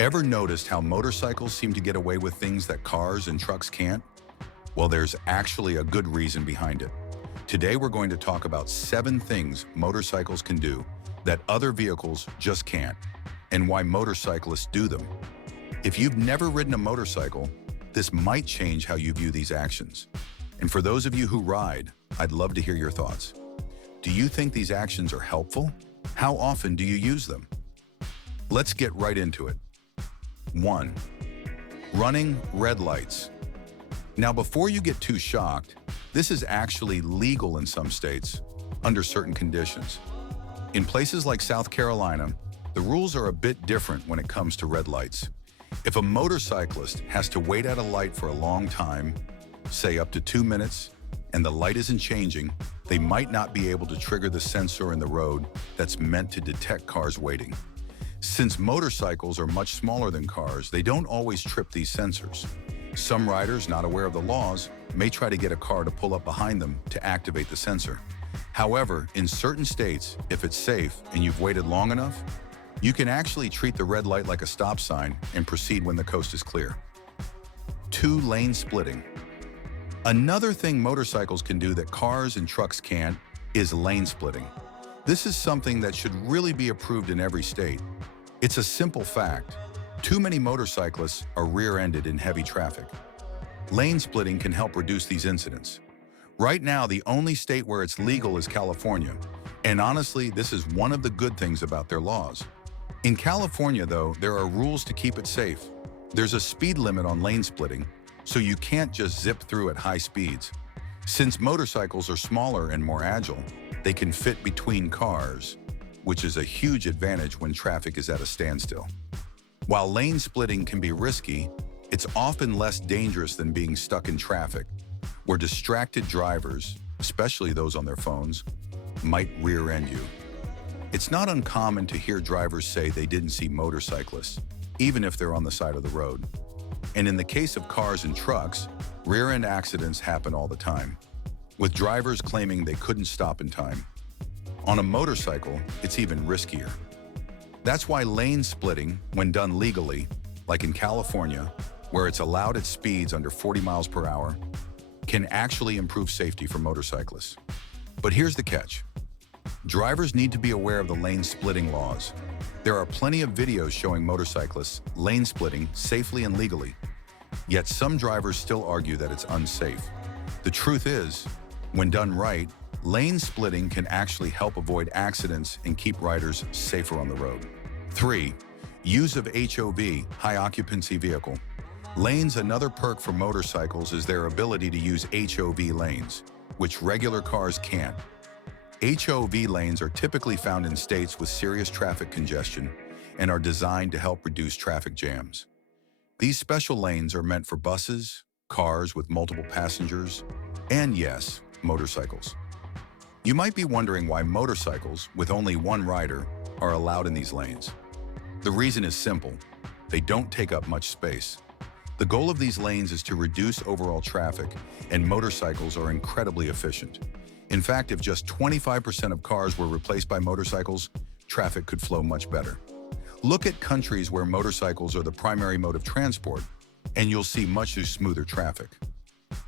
Ever noticed how motorcycles seem to get away with things that cars and trucks can't? Well, there's actually a good reason behind it. Today, we're going to talk about 7 things motorcycles can do that other vehicles just can't, and why motorcyclists do them. If you've never ridden a motorcycle, this might change how you view these actions. And for those of you who ride, I'd love to hear your thoughts. Do you think these actions are helpful? How often do you use them? Let's get right into it. 1. Running red lights. Now, before you get too shocked, this is actually legal in some states, under certain conditions. In places like South Carolina, the rules are a bit different when it comes to red lights. If a motorcyclist has to wait at a light for a long time, say up to 2 minutes, and the light isn't changing, they might not be able to trigger the sensor in the road that's meant to detect cars waiting. Since motorcycles are much smaller than cars, they don't always trip these sensors. Some riders, not aware of the laws, may try to get a car to pull up behind them to activate the sensor. However, in certain states, if it's safe and you've waited long enough, you can actually treat the red light like a stop sign and proceed when the coast is clear. 2. Lane splitting. Another thing motorcycles can do that cars and trucks can't is lane splitting. This is something that should really be approved in every state. It's a simple fact. Too many motorcyclists are rear-ended in heavy traffic. Lane splitting can help reduce these incidents. Right now, the only state where it's legal is California, and honestly, this is one of the good things about their laws. In California, though, there are rules to keep it safe. There's a speed limit on lane splitting, so you can't just zip through at high speeds. Since motorcycles are smaller and more agile, they can fit between cars, which is a huge advantage when traffic is at a standstill. While lane splitting can be risky, it's often less dangerous than being stuck in traffic, where distracted drivers, especially those on their phones, might rear-end you. It's not uncommon to hear drivers say they didn't see motorcyclists, even if they're on the side of the road. And in the case of cars and trucks, rear-end accidents happen all the time, with drivers claiming they couldn't stop in time. On a motorcycle, it's even riskier. That's why lane splitting, when done legally, like in California, where it's allowed at speeds under 40 miles per hour, can actually improve safety for motorcyclists. But here's the catch. Drivers need to be aware of the lane splitting laws. There are plenty of videos showing motorcyclists lane splitting safely and legally, yet some drivers still argue that it's unsafe. The truth is, when done right, lane splitting can actually help avoid accidents and keep riders safer on the road. 3. Use of HOV, high occupancy vehicle. Lanes. Another perk for motorcycles is their ability to use HOV lanes, which regular cars can't. HOV lanes are typically found in states with serious traffic congestion and are designed to help reduce traffic jams. These special lanes are meant for buses, cars with multiple passengers, and yes, motorcycles. You might be wondering why motorcycles with only one rider are allowed in these lanes. The reason is simple. They don't take up much space. The goal of these lanes is to reduce overall traffic, and motorcycles are incredibly efficient. In fact, if just 25% of cars were replaced by motorcycles, traffic could flow much better. Look at countries where motorcycles are the primary mode of transport, and you'll see much smoother traffic.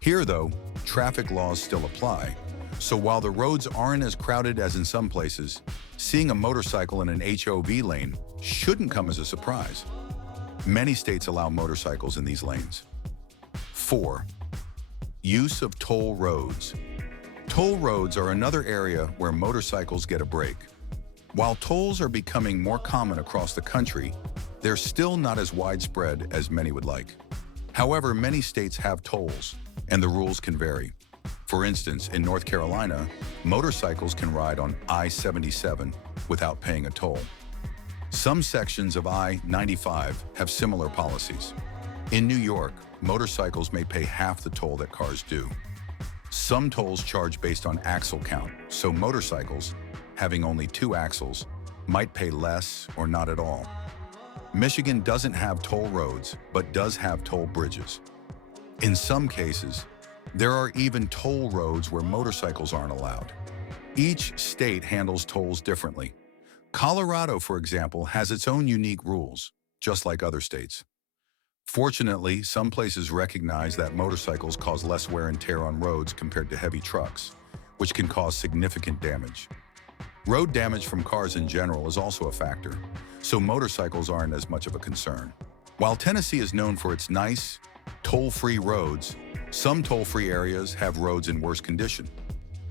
Here, though, traffic laws still apply. So while the roads aren't as crowded as in some places, seeing a motorcycle in an HOV lane shouldn't come as a surprise. Many states allow motorcycles in these lanes. 4. Use of toll roads. Toll roads are another area where motorcycles get a break. While tolls are becoming more common across the country, they're still not as widespread as many would like. However, many states have tolls, and the rules can vary. For instance, in North Carolina, motorcycles can ride on I-77 without paying a toll. Some sections of I-95 have similar policies. In New York, motorcycles may pay half the toll that cars do. Some tolls charge based on axle count, so motorcycles, having only 2 axles, might pay less or not at all. Michigan doesn't have toll roads, but does have toll bridges. In some cases, there are even toll roads where motorcycles aren't allowed. Each state handles tolls differently. Colorado, for example, has its own unique rules. just like other states. Fortunately, some places recognize that motorcycles cause less wear and tear on roads compared to heavy trucks, which can cause significant damage. Road damage from cars in general is also a factor, so motorcycles aren't as much of a concern. While Tennessee is known for its nice, toll-free roads, some toll-free areas have roads in worse condition.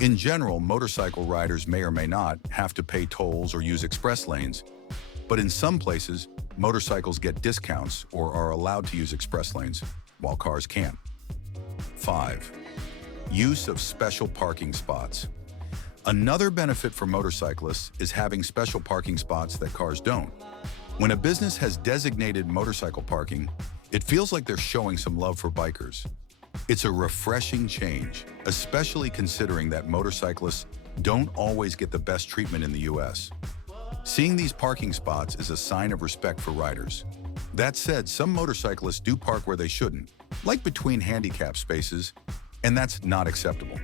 In general, motorcycle riders may or may not have to pay tolls or use express lanes, but in some places, motorcycles get discounts or are allowed to use express lanes, while cars can't. 5. Use of special parking spots. Another benefit for motorcyclists is having special parking spots that cars don't. When a business has designated motorcycle parking, it feels like they're showing some love for bikers. It's a refreshing change, especially considering that motorcyclists don't always get the best treatment in the US. Seeing these parking spots is a sign of respect for riders. That said, some motorcyclists do park where they shouldn't, like between handicap spaces, and that's not acceptable.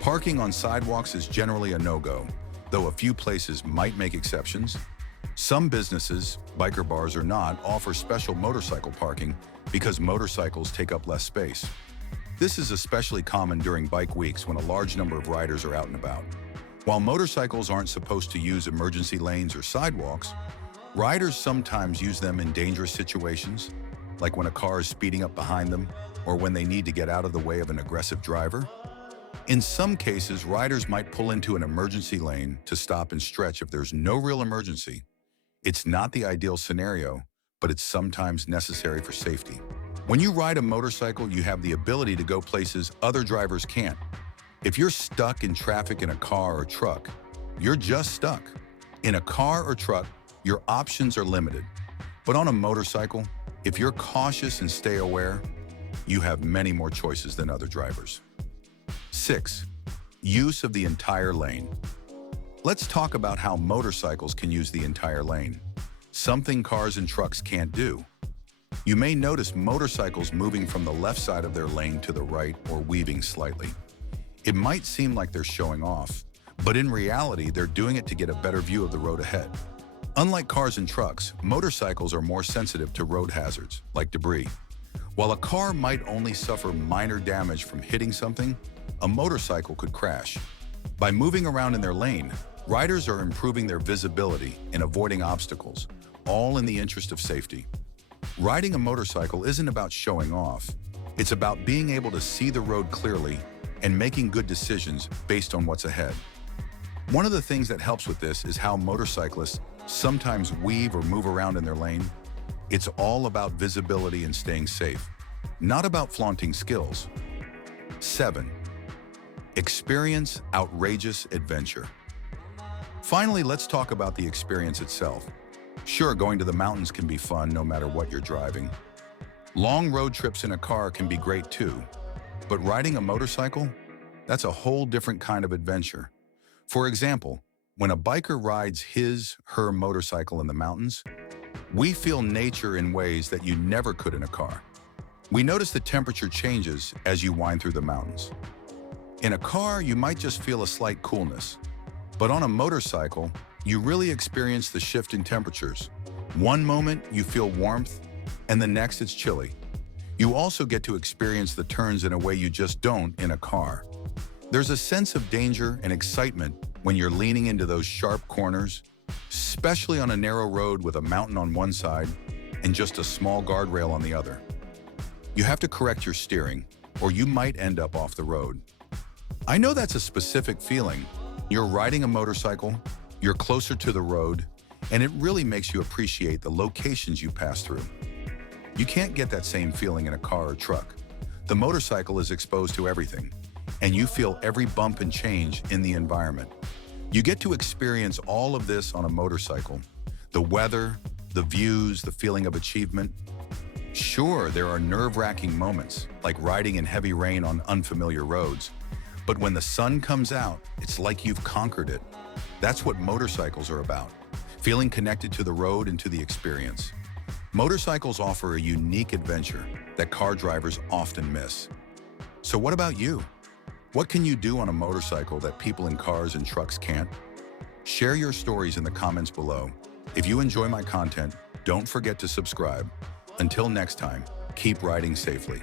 Parking on sidewalks is generally a no-go, though a few places might make exceptions. Some businesses, biker bars or not, offer special motorcycle parking because motorcycles take up less space. This is especially common during bike weeks when a large number of riders are out and about. While motorcycles aren't supposed to use emergency lanes or sidewalks, riders sometimes use them in dangerous situations, like when a car is speeding up behind them or when they need to get out of the way of an aggressive driver. In some cases, riders might pull into an emergency lane to stop and stretch if there's no real emergency. It's not the ideal scenario, but it's sometimes necessary for safety. When you ride a motorcycle, you have the ability to go places other drivers can't. If you're stuck in traffic in a car or truck, you're just stuck. In a car or truck, your options are limited. But on a motorcycle, if you're cautious and stay aware, you have many more choices than other drivers. 6. Use of the entire lane. Let's talk about how motorcycles can use the entire lane, something cars and trucks can't do. You may notice motorcycles moving from the left side of their lane to the right or weaving slightly. It might seem like they're showing off, but in reality, they're doing it to get a better view of the road ahead. Unlike cars and trucks, motorcycles are more sensitive to road hazards, like debris. While a car might only suffer minor damage from hitting something, a motorcycle could crash. By moving around in their lane, riders are improving their visibility and avoiding obstacles, all in the interest of safety. Riding a motorcycle isn't about showing off. It's about being able to see the road clearly and making good decisions based on what's ahead. One of the things that helps with this is how motorcyclists sometimes weave or move around in their lane. It's all about visibility and staying safe, not about flaunting skills. 7. Experience outrageous adventure. Finally, let's talk about the experience itself. Sure, going to the mountains can be fun no matter what you're driving. Long road trips in a car can be great too, but riding a motorcycle? That's a whole different kind of adventure. For example, when a biker rides her motorcycle in the mountains, we feel nature in ways that you never could in a car. We notice the temperature changes as you wind through the mountains. In a car, you might just feel a slight coolness, but on a motorcycle, you really experience the shift in temperatures. One moment, you feel warmth, and the next it's chilly. You also get to experience the turns in a way you just don't in a car. There's a sense of danger and excitement when you're leaning into those sharp corners, especially on a narrow road with a mountain on one side and just a small guardrail on the other. You have to correct your steering, or you might end up off the road. I know that's a specific feeling. You're riding a motorcycle, you're closer to the road, and it really makes you appreciate the locations you pass through. You can't get that same feeling in a car or truck. The motorcycle is exposed to everything, and you feel every bump and change in the environment. You get to experience all of this on a motorcycle. The weather, the views, the feeling of achievement. Sure, there are nerve-wracking moments, like riding in heavy rain on unfamiliar roads, but when the sun comes out, it's like you've conquered it. That's what motorcycles are about, feeling connected to the road and to the experience. Motorcycles offer a unique adventure that car drivers often miss. So what about you? What can you do on a motorcycle that people in cars and trucks can't? Share your stories in the comments below. If you enjoy my content, Don't forget to subscribe. Until next time, keep riding safely.